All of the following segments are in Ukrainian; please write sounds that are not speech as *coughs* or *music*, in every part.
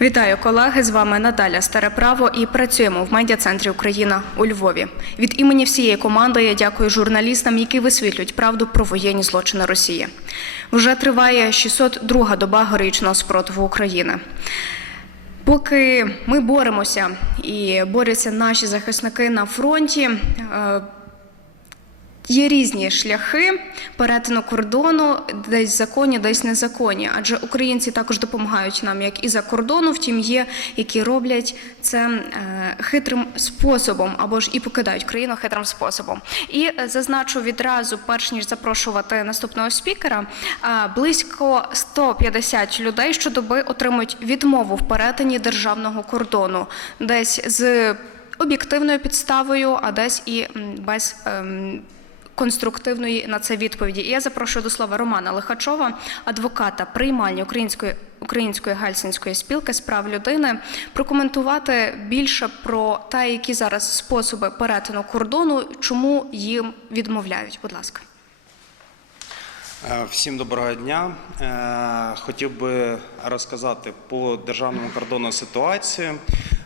Вітаю колеги! З вами Наталя Стареправо і працюємо в медіа-центрі Україна у Львові. Від імені всієї команди я дякую журналістам, які висвітлюють правду про воєнні злочини Росії. Вже триває 602 доба героїчного спротиву України. Поки ми боремося і борються наші захисники на фронті. Є різні шляхи перетину кордону, десь законні, десь незаконні. Адже українці також допомагають нам як і за кордону, втім є, які роблять це е, хитрим способом або ж і покидають країну хитрим способом. І е, зазначу відразу, перш ніж запрошувати наступного спікера, е, близько 150 людей щодоби отримують відмову в перетині державного кордону, десь з об'єктивною підставою, а десь і без. Конструктивної на це відповіді. І я запрошую до слова Романа Лихачова, адвоката приймальні української української гельсінської спілки з прав людини, прокоментувати більше про те, які зараз способи перетину кордону, чому їм відмовляють. Будь ласка. Е, Всім доброго дня. Е, Хотів би розказати по державному кордону ситуацію.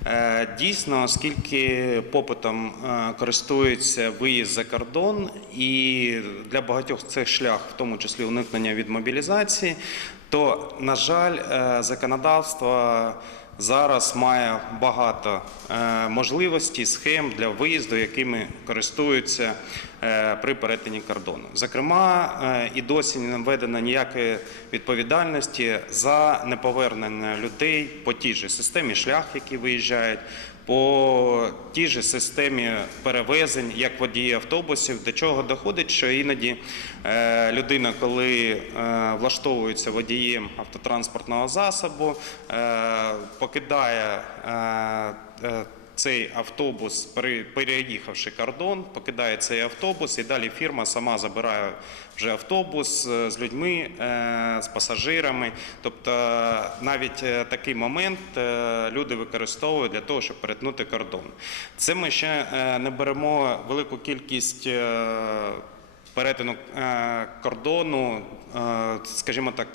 Е, Дійсно, оскільки попитом користується виїзд за кордон, і для багатьох це шлях, в тому числі уникнення від мобілізації, то, на жаль, законодавство зараз має багато е, можливостей, схем для виїзду, якими користуються е, при перетині кордону. Зокрема, е, і досі не введено ніякої відповідальності за неповернення людей по тій же системі шлях, які виїжджають. По тій же системі перевезень, як водії автобусів, до чого доходить, що іноді е, людина, коли е, влаштовується водієм автотранспортного засобу, е, покидає цей автобус, пере- переїхавши кордон, покидає цей автобус, і далі фірма сама забирає вже автобус е, з людьми, е, з пасажирами. Тобто навіть е, такий момент люди використовують для того, щоб перетнути кордон. Це ми ще не беремо велику кількість. Перетину кордону, скажімо так,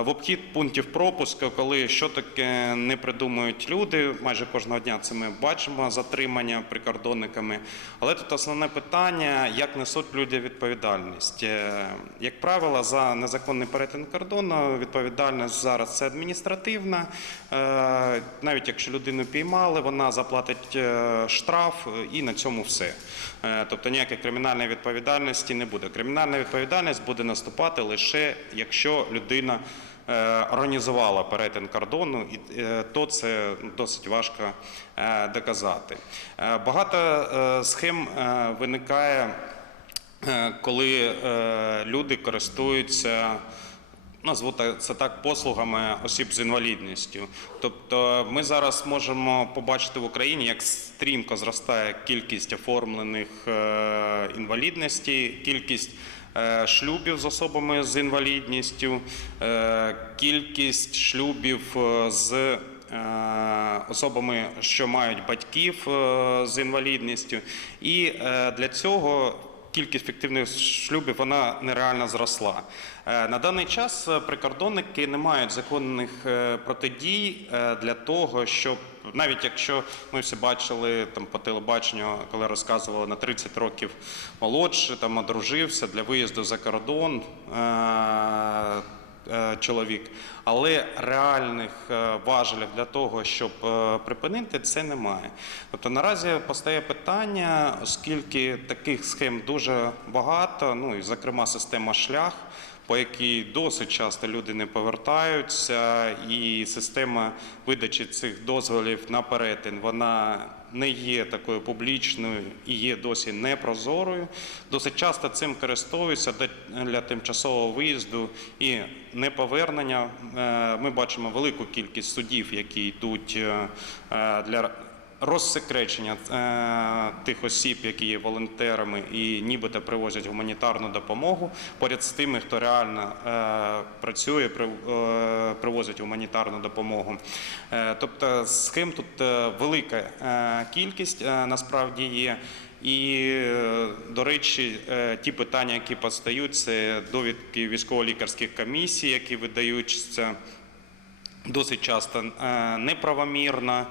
В обхід пунктів пропуску, коли що таке не придумують люди, майже кожного дня це ми бачимо затримання прикордонниками. Але тут основне питання, як несуть люди відповідальність. Е, Як правило, за незаконний перетин кордону відповідальність зараз це адміністративна. Е, Навіть якщо людину піймали, вона заплатить е, штраф і на цьому все. Тобто ніякої кримінальної відповідальності не буде. Кримінальна відповідальність буде наступати лише якщо людина організувала перетин кордону, і е, то це досить важко е, доказати. Е, Багато е, схем е, виникає, е, коли е, люди користуються. Назву це так послугами осіб з інвалідністю. Тобто ми зараз можемо побачити в Україні, як стрімко зростає кількість оформлених е, інвалідностей, кількість е, шлюбів з особами з інвалідністю, е, кількість шлюбів е, з е, особами, що мають батьків е, з інвалідністю. І е, для цього кількість фіктивних шлюбів вона нереально зросла. Е, На даний час е, прикордонники не мають законних е, протидій для того, щоб навіть якщо ми всі бачили там по телебаченню, коли розказували на 30 років молодше, там одружився для виїзду за кордон. Е, чоловік, але реальних е, важелів для того, щоб е, припинити, це немає. Тобто наразі постає питання, оскільки таких схем дуже багато, ну і зокрема система шлях. По якій досить часто люди не повертаються, і система видачі цих дозволів на перетин вона не є такою публічною і є досі непрозорою. Досить часто цим користуються для- тимчасового виїзду і неповернення. Е, Ми бачимо велику кількість судів, які йдуть е, для розсекречення е, тих осіб, які є волонтерами і нібито привозять гуманітарну допомогу, поряд з тими, хто реально е, працює, е, привозить гуманітарну допомогу. Тобто схем тут велика кількість насправді є. І, до речі, ті питання, які постають, це довідки військово-лікарських комісій, які видаються досить часто е, неправомірна.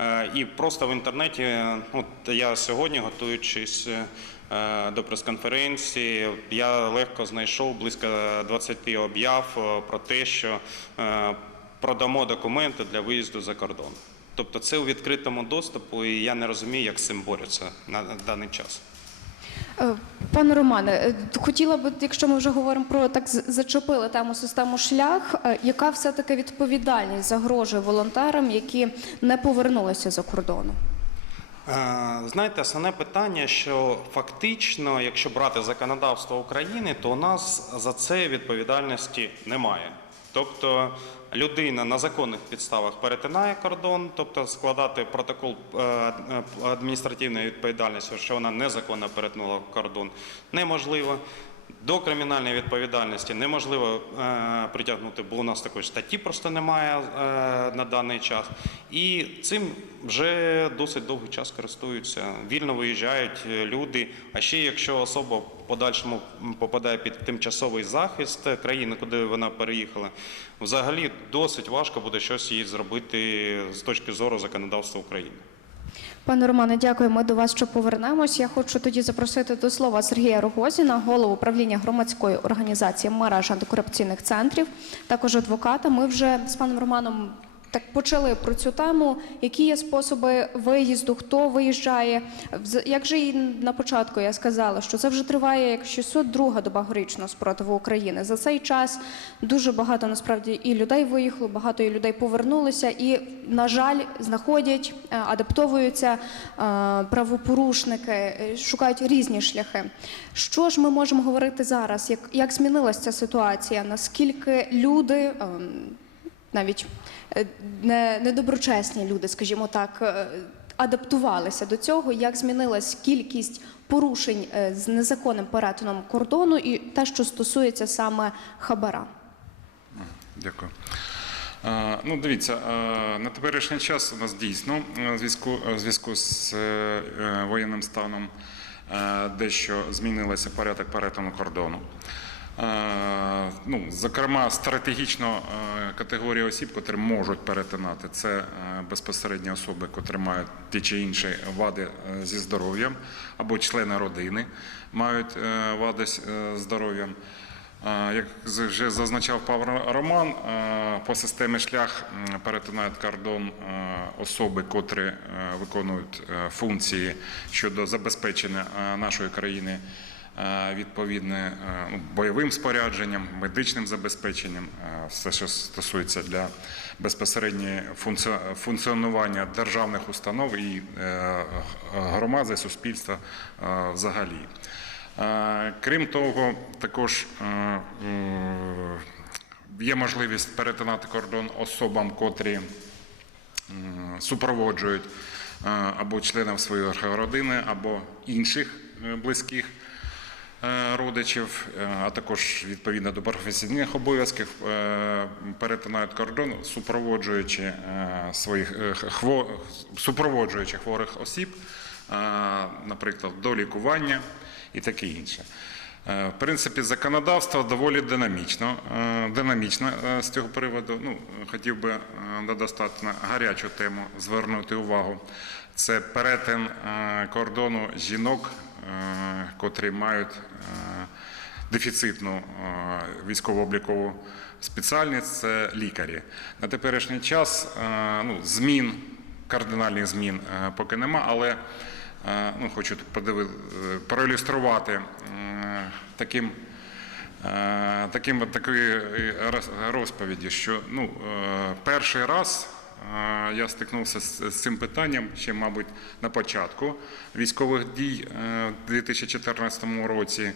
Е, І просто в інтернеті, е, от я сьогодні, готуючись до прес-конференції, я легко знайшов близько 20 об'яв про те, що продамо документи для виїзду за кордон. Тобто це у відкритому доступу, і я не розумію, як з цим борються на даний час. Е, Пане Романе, е, хотіла би, якщо ми вже говоримо про так зачепили тему систему шлях, е, яка все-таки відповідальність загрожує волонтерам, які не повернулися за кордону? Знаєте, основне питання, що фактично, якщо брати законодавство України, то у нас за це відповідальності немає. Тобто людина на законних підставах перетинає кордон, тобто складати протокол е, е, адміністративної відповідальності, що вона незаконно перетнула кордон, неможливо. До кримінальної відповідальності неможливо е, притягнути, бо у нас такої статті просто немає е, на даний час. І цим вже досить довгий час користуються. Вільно виїжджають е, люди. А ще якщо особа в подальшому попадає під тимчасовий захист країни, куди вона переїхала, взагалі досить важко буде щось їй зробити з точки зору законодавства України. Пане Романе, дякую. Ми до вас що повернемось. Я хочу тоді запросити до слова Сергія Рогозіна, голову управління громадської організації мереж антикорупційних центрів, також адвоката. Ми вже з паном Романом так почали про цю тему. Які є способи виїзду, хто виїжджає? Як же і на початку я сказала, що це вже триває як 602 доба горічного спротиву України. За цей час дуже багато насправді і людей виїхало, багато і людей повернулися, і на жаль, знаходять, е, адаптовуються е, правопорушники, е, шукають різні шляхи. Що ж ми можемо говорити зараз? Як, як змінилася ця ситуація? Наскільки люди ем, навіть недоброчесні люди, скажімо так, е, адаптувалися до цього, як змінилась кількість порушень е, з незаконним перетином кордону і те, що стосується саме хабара. Дякую. Е, Ну, дивіться, е, на теперішній час у нас дійсно е, зв'язку, зв'язку з е, е, воєнним станом е, дещо змінилося порядок перетину кордону. Е, Ну, зокрема, стратегічно е, категорія осіб, котрі можуть перетинати, це е, безпосередньо особи, котрі мають ті чи інші вади зі здоров'ям, або члени родини мають вади з здоров'ям. Як вже зазначав Павло Роман, по системі шлях перетинають кордон особи, котрі виконують функції щодо забезпечення нашої країни відповідне е, ну, бойовим спорядженням, медичним забезпеченням, е, все, що стосується для безпосередньої функціонування державних установ і е, громади, суспільства е, взагалі. Е, Крім того, також е, е, є можливість перетинати кордон особам, котрі супроводжують е, або членів своєї родини, або інших е, близьких е, родичів, е, а також відповідно до професійних обов'язків е, перетинають кордон, супроводжуючи е, своїх е, супроводжуючи хворих осіб, е, наприклад, до лікування і таке інше. Е, В принципі, законодавство доволі динамічно, е, динамічно е, з цього приводу. Ну, хотів би е, на достатньо гарячу тему звернути увагу. Це перетин е, кордону жінок, е, котрі мають е, дефіцитну е, військово-облікову спеціальність це лікарі. На теперішній час е, ну, змін, кардинальних змін е, поки нема, але е, ну, хочу подиви, е, проілюструвати е, таким. е, Таким такою роз- розповіді, що ну е, перший раз е, я стикнувся з, цим питанням ще, мабуть, на початку військових дій е, в 2014 році.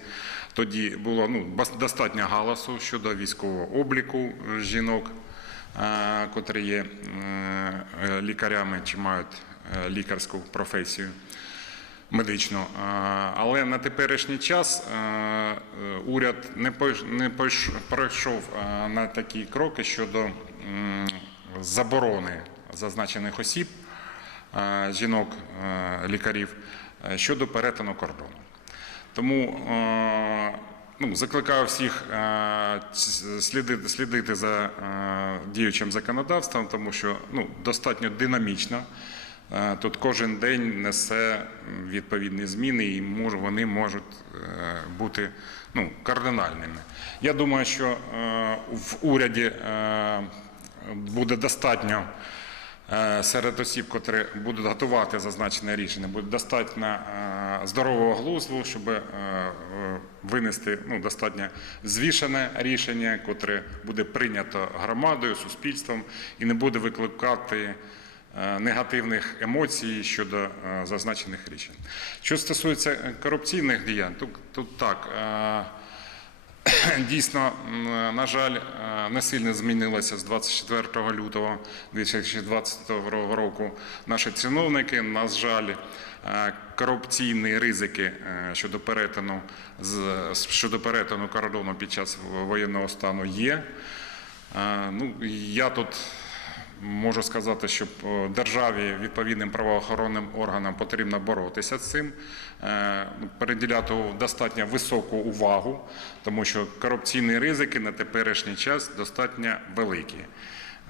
Тоді було ну достатньо галасу щодо військового обліку е, жінок, е, котрі є лікарями чи мають лікарську професію медично. Але на теперішній час уряд не пройшов на такі кроки щодо заборони зазначених осіб, е, жінок, е, лікарів е, щодо перетину кордону. Тому ну, закликаю всіх слідити, слідити за діючим законодавством, тому що ну, достатньо динамічно. Тут кожен день несе відповідні зміни, і вони можуть бути ну, кардинальними. Я думаю, що в уряді буде достатньо е, серед осіб, котрі будуть готувати зазначене рішення, буде достатньо е, здорового глузду, щоб е, винести ну, достатньо звішане рішення, котре буде прийнято громадою, суспільством і не буде викликати негативних емоцій щодо зазначених рішень. Що стосується корупційних діянь, тут, тут так. *coughs* Дійсно, на жаль, е, не сильно змінилося з 24 лютого 2020 року наші ціновники. На жаль, е, корупційні ризики е, щодо перетину щодо перетину кордону під час воєнного стану є. Ну, я тут можу сказати, що е, державі відповідним правоохоронним органам потрібно боротися з цим, приділяти переділяти достатньо високу увагу, тому що корупційні ризики на теперішній час достатньо великі.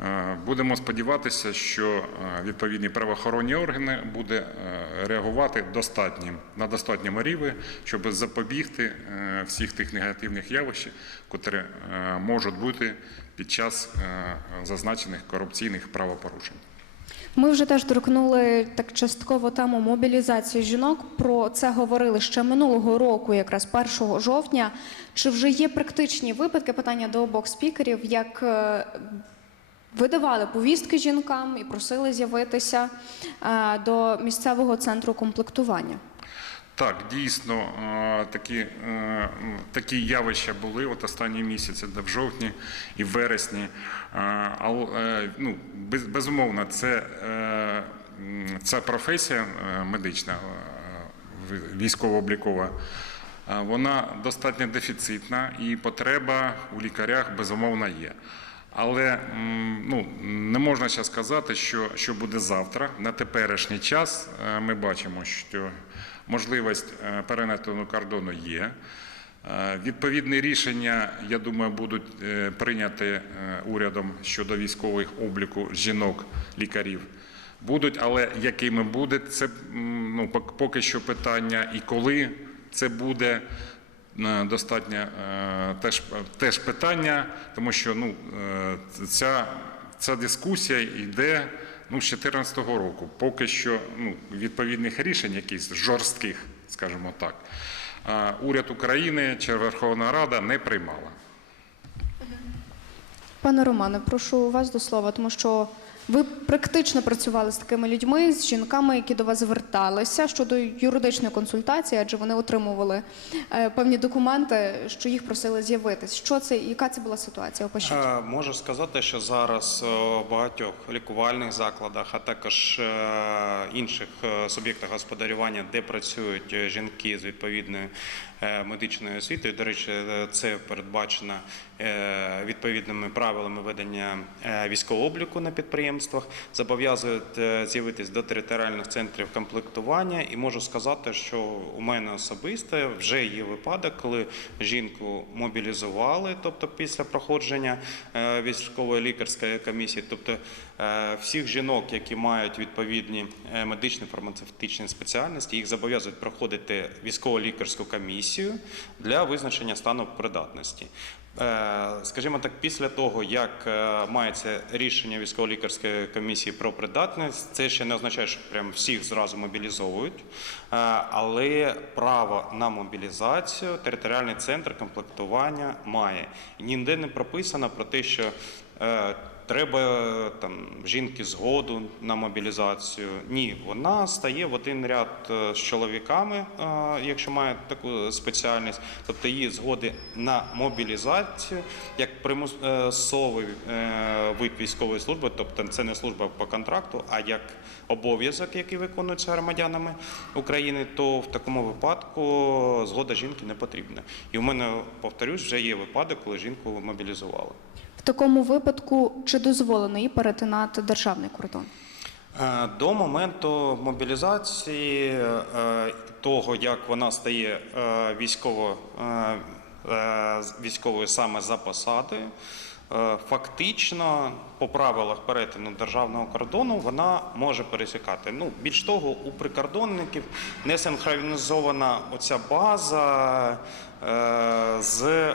Е, Будемо сподіватися, що е, відповідні правоохоронні органи буде е, реагувати достатнім на достатньому рівні, щоб запобігти всіх тих негативних явищ, котрі можуть бути під час зазначених корупційних правопорушень. Ми вже теж торкнули так частково тему мобілізації жінок. Про це говорили ще минулого року, якраз 1 жовтня. Чи вже є практичні випадки питання до обох спікерів, як видавали повістки жінкам і просили з'явитися е, до місцевого центру комплектування? Так, дійсно, е, такі, е, такі явища були от останні місяці, де в жовтні і в вересні. Ну, без- безумовно, це, ця професія медична, військово-облікова, вона достатньо дефіцитна і потреба у лікарях безумовно є. Але ну, не можна ще сказати, що, що буде завтра. На теперішній час е, ми бачимо, що можливість е, кордону є. Е, Відповідні рішення, я думаю, будуть прийняті урядом щодо військових обліку жінок, лікарів. Будуть, але якими буде, це ну, поки що питання. І коли це буде, достатньо е, теж, теж питання, тому що ну, е, ця, ця дискусія йде ну, з 2014 року. Поки що ну, відповідних рішень, якихось жорстких, скажімо так, е, уряд України чи Верховна Рада не приймала. Пане Романе, прошу вас до слова, тому що ви практично працювали з такими людьми, з жінками, які до вас зверталися щодо юридичної консультації, адже вони отримували е, певні документи, що їх просили з'явитись. Що це, яка це була ситуація? Опишіть. Е, Можу сказати, що зараз е, в багатьох лікувальних закладах, а також е, інших е, суб'єктах господарювання, де працюють жінки з відповідною медичною освітою. До речі, це передбачено відповідними правилами ведення е, військового обліку на підприємствах. Зобов'язують е, з'явитись до територіальних центрів комплектування. І можу сказати, що у мене особисто вже є випадок, коли жінку мобілізували, тобто після проходження е, військової лікарської комісії, тобто е, всіх жінок, які мають відповідні е, медичні фармацевтичні спеціальності, їх зобов'язують проходити військово-лікарську комісію для визначення стану придатності. Е, Скажімо так, після того, як е, мається рішення військово-лікарської комісії про придатність, це ще не означає, що прям всіх зразу мобілізовують, Е, але право на мобілізацію територіальний центр комплектування має. Ніде не прописано про те, що треба там жінки згоду на мобілізацію. Ні, вона стає в один ряд е, з чоловіками, е, якщо має таку спеціальність, тобто її згоди на мобілізацію як примусовий е, вид військової служби, тобто це не служба по контракту, а як обов'язок, який виконується громадянами України, то в такому випадку згода жінки не потрібна. І в мене, повторюсь, вже є випадок, коли жінку мобілізували. Такому випадку чи дозволено їй перетинати державний кордон? Е, До моменту мобілізації, е, того, як вона стає е, військово військової саме за посадою, фактично по правилах перетину державного кордону вона може пересікати. Ну, більш того, у прикордонників не синхронізована оця база з.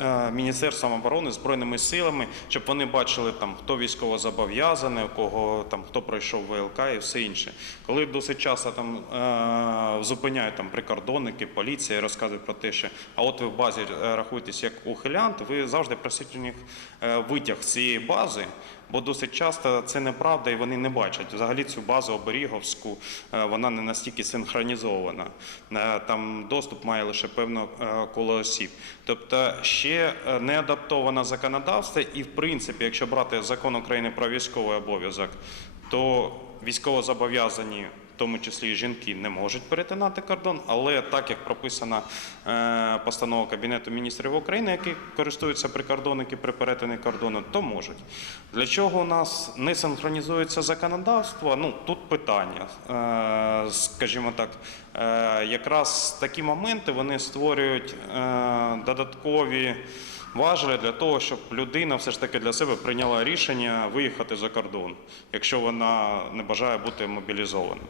Е, Міністерством оборони збройними силами, щоб вони бачили там хто військово зобов'язаний, кого там хто пройшов ВЛК і все інше. Коли досить часто там е, зупиняють там прикордонники, поліція і розказують про те, що а от ви в базі е, рахуєтесь як ухилянт, ви завжди е, витяг з цієї бази. Бо досить часто це неправда і вони не бачать. Взагалі цю базу оберіговську е, вона не настільки синхронізована. Е, Там доступ має лише певне е, коло осіб. Тобто ще не адаптовано законодавство, і в принципі, якщо брати закон України про військовий обов'язок, то військовозобов'язані, тому числі і жінки, не можуть перетинати кордон, але так як прописана е, постанова Кабінету міністрів України, які користуються прикордонники при перетині кордону, то можуть. Для чого у нас не синхронізується законодавство? Ну тут питання, Е, скажімо так, е, якраз такі моменти вони створюють додаткові. Важливо для того, щоб людина все ж таки для себе прийняла рішення виїхати за кордон, якщо вона не бажає бути мобілізованою.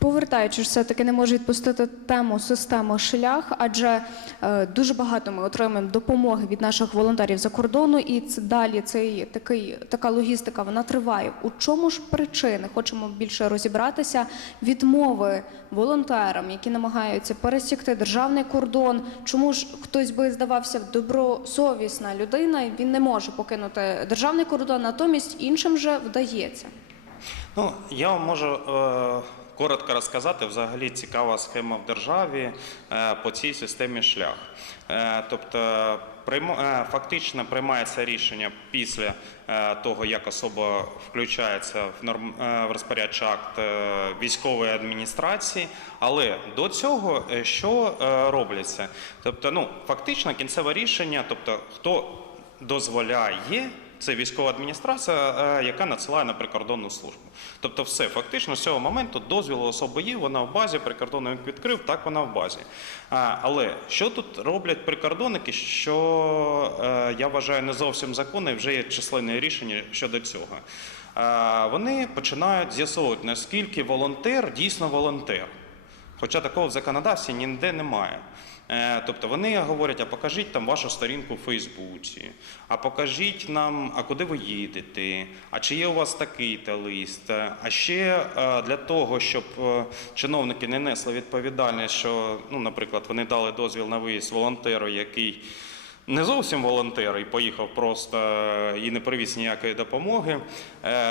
Повертаючись, все-таки не можу відпустити тему системи шлях, адже е, дуже багато ми отримуємо допомоги від наших волонтерів за кордону, і це далі цей такий така логістика вона триває. У чому ж причини? Хочемо більше розібратися відмови волонтерам, які намагаються пересікти державний кордон. Чому ж хтось би здавався добросовісна людина, він не може покинути державний кордон, натомість іншим же вдається. Ну, я вам можу е, коротко розказати. Взагалі цікава схема в державі е, по цій системі шлях. Е, тобто, е, фактично приймається рішення після того, як особа включається в розпорядчий акт військової адміністрації. Але до цього що робляться? Тобто, ну фактично кінцеве рішення, тобто хто дозволяє. Це військова адміністрація, е, яка надсилає на прикордонну службу. Тобто, все фактично з цього моменту дозвіл особи вона в базі, прикордонник відкрив, так вона в базі. Але що тут роблять прикордонники, що е, я вважаю не зовсім законне, вже є численне рішення щодо цього. Вони починають з'ясовувати, наскільки волонтер дійсно волонтер. Хоча такого в законодавстві ніде немає. Е, Тобто вони говорять, а покажіть там вашу сторінку в Фейсбуці, а покажіть нам, а куди ви їдете, а чи є у вас такий-то лист. А ще е, для того, щоб е, чиновники не несли відповідальність, що, ну, наприклад, вони дали дозвіл на виїзд волонтеру, який не зовсім волонтер і поїхав просто і не привіз ніякої допомоги.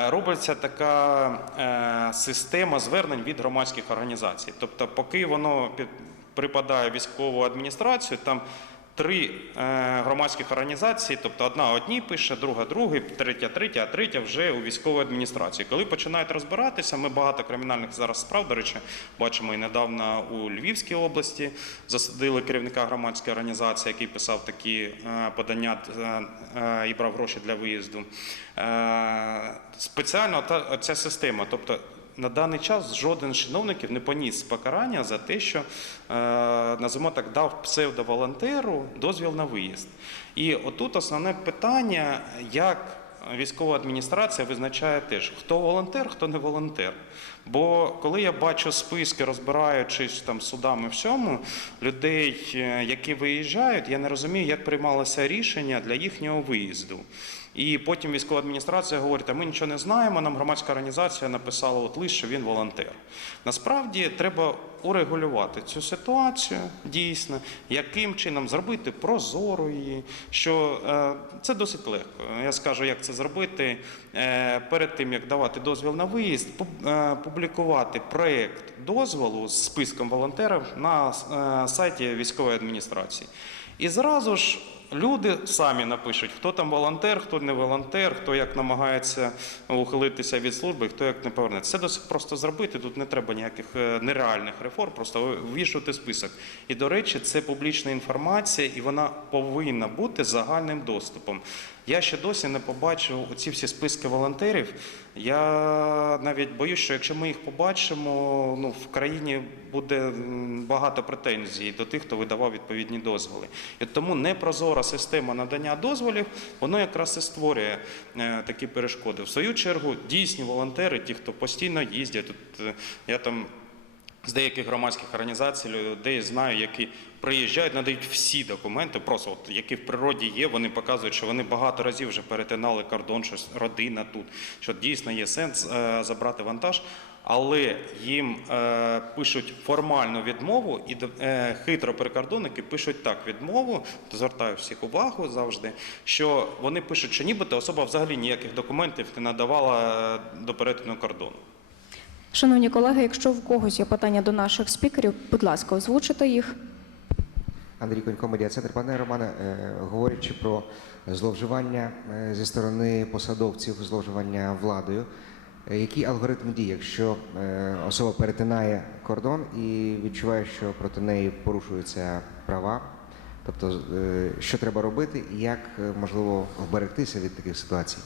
Робиться така система звернень від громадських організацій. Тобто, поки воно припадає військову адміністрацію, там три е, громадських організації, тобто одна одній пише, друга другий, третя третя, а третя вже у військовій адміністрації. Коли починають розбиратися, ми багато кримінальних зараз справ, до речі, бачимо і недавно у Львівській області засадили керівника громадської організації, який писав такі е, подання е, і брав гроші для виїзду. Спеціально ця система, тобто. На даний час жоден з чиновників не поніс покарання за те, що е, називаємо так дав псевдоволонтеру дозвіл на виїзд. І отут основне питання, як військова адміністрація визначає теж, хто волонтер, хто не волонтер. Бо коли я бачу списки, розбираючись там судами всьому, людей, е, які виїжджають, я не розумію, як приймалося рішення для їхнього виїзду. І потім військова адміністрація говорить, а ми нічого не знаємо, нам громадська організація написала от лист, що він волонтер. Насправді треба урегулювати цю ситуацію дійсно, яким чином зробити прозоро її, що е, це досить легко. Я скажу, як це зробити Е, перед тим, як давати дозвіл на виїзд, е, публікувати проєкт дозволу з списком волонтерів на сайті військової адміністрації. І зразу ж люди самі напишуть, хто там волонтер, хто не волонтер, хто як намагається ухилитися від служби, хто як не повернеться. Це досить просто зробити. Тут не треба ніяких е, нереальних реформ, просто ввішувати список. І до речі, це публічна інформація, і вона повинна бути загальним доступом. Я ще досі не побачив оці всі списки волонтерів. Я навіть боюсь, що якщо ми їх побачимо, ну в країні буде багато претензій до тих, хто видавав відповідні дозволи. І тому непрозора система надання дозволів, воно якраз і створює е, такі перешкоди. В свою чергу дійсні волонтери, ті, хто постійно їздять, тут е, я там з деяких громадських організацій людей знаю, які приїжджають, надають всі документи, просто от, які в природі є. Вони показують, що вони багато разів вже перетинали кордон, що родина тут, що дійсно є сенс е, забрати вантаж. Але їм е, пишуть формальну відмову, і е, хитро прикордонники пишуть так відмову. Звертаю всіх увагу завжди, що вони пишуть, що нібито особа взагалі ніяких документів не надавала е, до перетину кордону. Шановні колеги, якщо в когось є питання до наших спікерів, будь ласка, озвучите їх. Андрій Конько, медіа-центр. Пане Романе, е, говорячи про зловживання е, зі сторони посадовців, зловживання владою, е, який алгоритм дій, якщо особа перетинає кордон і відчуває, що проти неї порушуються права, тобто е, що треба робити і як е, можливо вберегтися від таких ситуацій?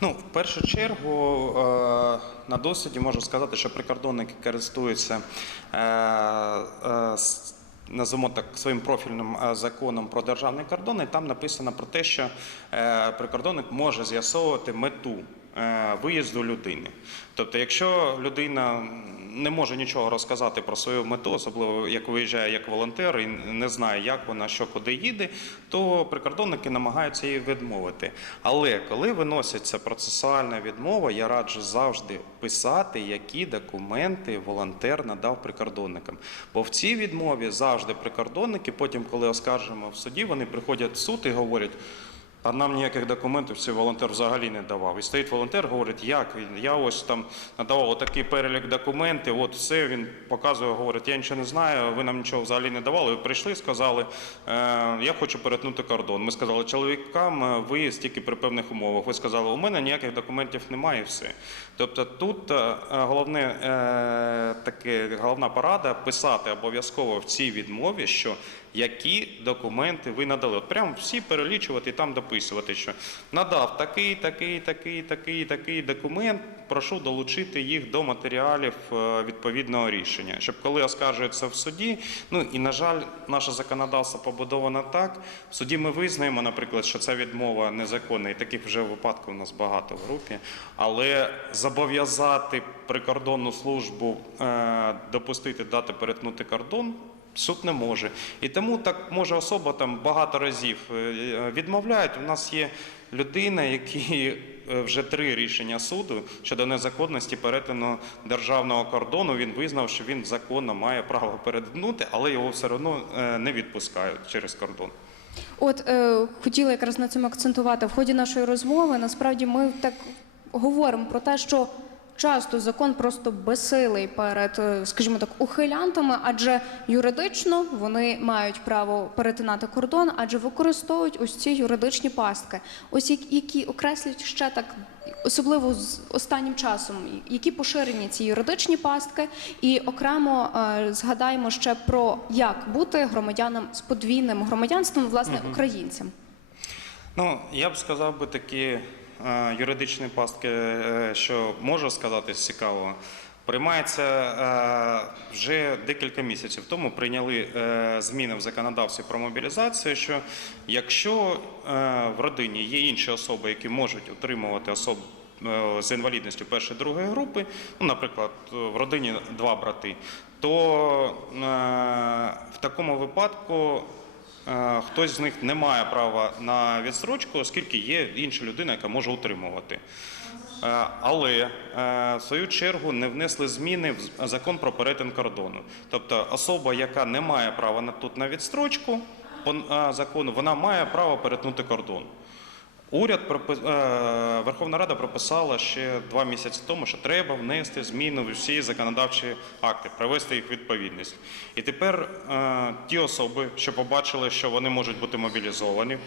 Ну, в першу чергу е, на досвіді можу сказати, що прикордонники користуються назвемо так своїм профільним законом про державний кордон, і там написано про те, що прикордонник може з'ясовувати мету виїзду людини. Тобто, якщо людина не може нічого розказати про свою мету, особливо як виїжджає як волонтер і не знає, як вона що куди їде, то прикордонники намагаються її відмовити. Але коли виноситься процесуальна відмова, я раджу завжди писати, які документи волонтер надав прикордонникам. Бо в цій відмові завжди прикордонники, потім, коли оскаржуємо в суді, вони приходять в суд і говорять. А нам ніяких документів цей волонтер взагалі не давав. І стоїть волонтер, говорить, як він? Я ось там надавав отакий перелік документів, от все він показує, говорить, я нічого не знаю, ви нам нічого взагалі не давали. Ви прийшли, сказали, е, я хочу перетнути кордон. Ми сказали, чоловікам е, виїзд тільки при певних умовах. Ви сказали, у мене ніяких документів немає, і все. Тобто тут е, головне таке головна порада писати обов'язково в цій відмові, що які документи ви надали. От прямо всі перелічувати і там дописувати, що надав такий, такий, такий, такий, такий документ. Прошу долучити їх до матеріалів е, відповідного рішення, щоб коли оскаржується в суді. Ну і на жаль, наше законодавство побудовано так. В суді ми визнаємо, наприклад, що ця відмова незаконна, і таких вже випадків у нас багато в групі. Але зобов'язати прикордонну службу е, допустити дати перетнути кордон. Суд не може. І тому так може особа там багато разів е, відмовляють. У нас є людина, які е, вже три рішення суду щодо незаконності перетину державного кордону. Він визнав, що він законно має право перетнути, але його все одно е, не відпускають через кордон. От е, хотіла якраз на цьому акцентувати в ході нашої розмови. Насправді ми так говоримо про те, що часто закон просто безсилий перед, е, скажімо так, ухилянтами, адже юридично вони мають право перетинати кордон, адже використовують ось ці юридичні пастки. Ось які окреслять ще так. Особливо з останнім часом, які поширені ці юридичні пастки, і окремо е, згадаємо ще про як бути громадянам з подвійним громадянством, власне, українцям. Ну, я б сказав би такі юридичні пастки, е, що можу сказати цікавого. Приймається е, вже декілька місяців тому прийняли е, зміни в законодавстві про мобілізацію, що якщо е, в родині є інші особи, які можуть утримувати особ е, з інвалідністю першої другої групи, ну, наприклад, в родині два брати, то е, в такому випадку Е, Хтось з них не має права на відстрочку, оскільки є інша людина, яка може утримувати. Е, Але е, в свою чергу не внесли зміни в закон про перетин кордону. Тобто особа, яка не має права тут на відстрочку по е, закону, вона має право перетнути кордон. Уряд е, Верховна Рада прописала ще два місяці тому, що треба внести зміни в усі законодавчі акти, привести їх відповідність. І тепер е, ті особи, що побачили, що вони можуть бути мобілізовані,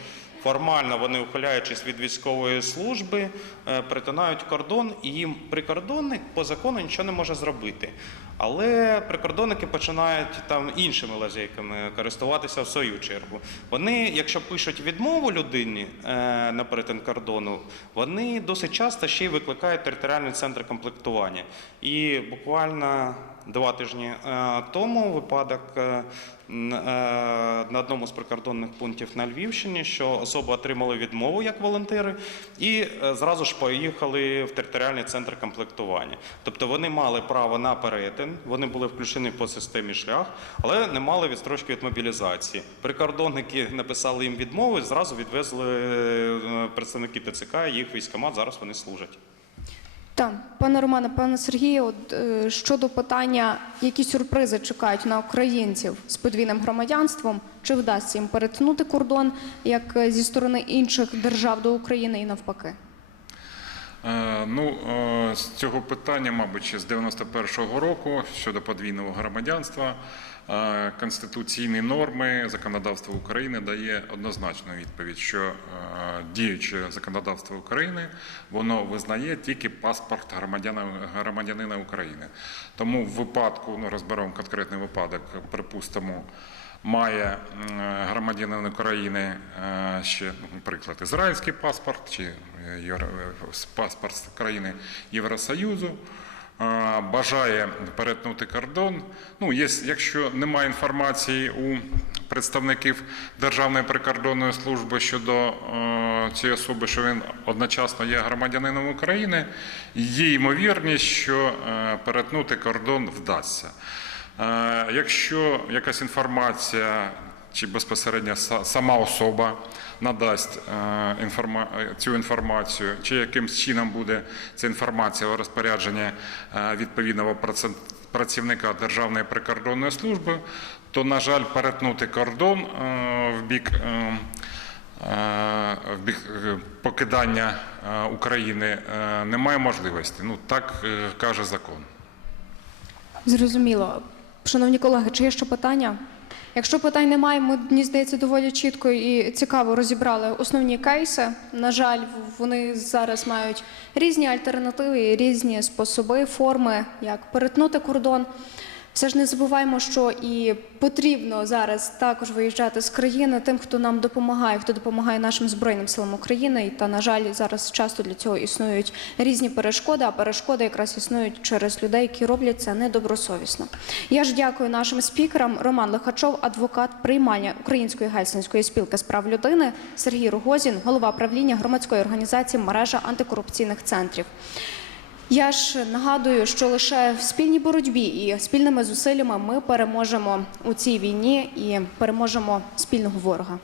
формально вони, ухиляючись від військової служби, е, перетинають кордон, і їм прикордонник по закону нічого не може зробити. Але прикордонники починають там іншими лазейками користуватися в свою чергу. Вони, якщо пишуть відмову людині е, на перетин кордону, вони досить часто ще й викликають територіальний центр комплектування. І буквально два тижні е, тому випадок е, е, на одному з прикордонних пунктів на Львівщині, що особи отримали відмову як волонтери, і зразу ж поїхали в територіальний центр комплектування. Тобто вони мали право на перетин, вони були включені по системі шлях, але не мали відстрочки від мобілізації. Прикордонники написали їм відмови, зразу відвезли представники ТЦК, їх військомат, зараз вони служать. Так, пане Романе, пане Сергію, от, е, щодо питання, які сюрпризи чекають на українців з подвійним громадянством, чи вдасться їм перетнути кордон як е, зі сторони інших держав до України і навпаки? Е, Ну, з цього питання, мабуть, з 91-го року щодо подвійного громадянства, конституційні норми законодавства України дає однозначну відповідь, що діюче законодавство України воно визнає тільки паспорт громадяна, громадянина України. Тому в випадку, ну розберемо конкретний випадок, припустимо, має громадянин України ще, ну, наприклад, ізраїльський паспорт чи е, е, паспорт країни Євросоюзу, бажає перетнути кордон. Ну, є, якщо немає інформації у представників Державної прикордонної служби щодо е, цієї особи, що він одночасно є громадянином України, є ймовірність, що е, перетнути кордон вдасться. Е, Якщо якась інформація чи безпосередньо са- сама особа надасть е, е, цю інформацію, чи якимсь чином буде ця інформація у розпорядженні е, відповідного працівника Державної прикордонної служби, то, на жаль, перетнути кордон в бік. покидання України немає можливості. Ну так каже закон. Зрозуміло. Шановні колеги, чи є ще питання? Якщо питань немає, ми, мені здається, доволі чітко і цікаво розібрали основні кейси. На жаль, вони зараз мають різні альтернативи, і різні способи, форми, як перетнути кордон. Все ж не забуваємо, що і потрібно зараз також виїжджати з країни тим, хто нам допомагає, хто допомагає нашим збройним силам України. І та на жаль, зараз часто для цього існують різні перешкоди. А перешкоди якраз існують через людей, які роблять це недобросовісно. Я ж дякую нашим спікерам. Роман Лихачов, адвокат приймальня Української гельсінської спілки з прав людини, Сергій Рогозін, голова правління громадської організації мережа антикорупційних центрів. Я ж нагадую, що лише в спільній боротьбі і спільними зусиллями ми переможемо у цій війні і переможемо спільного ворога.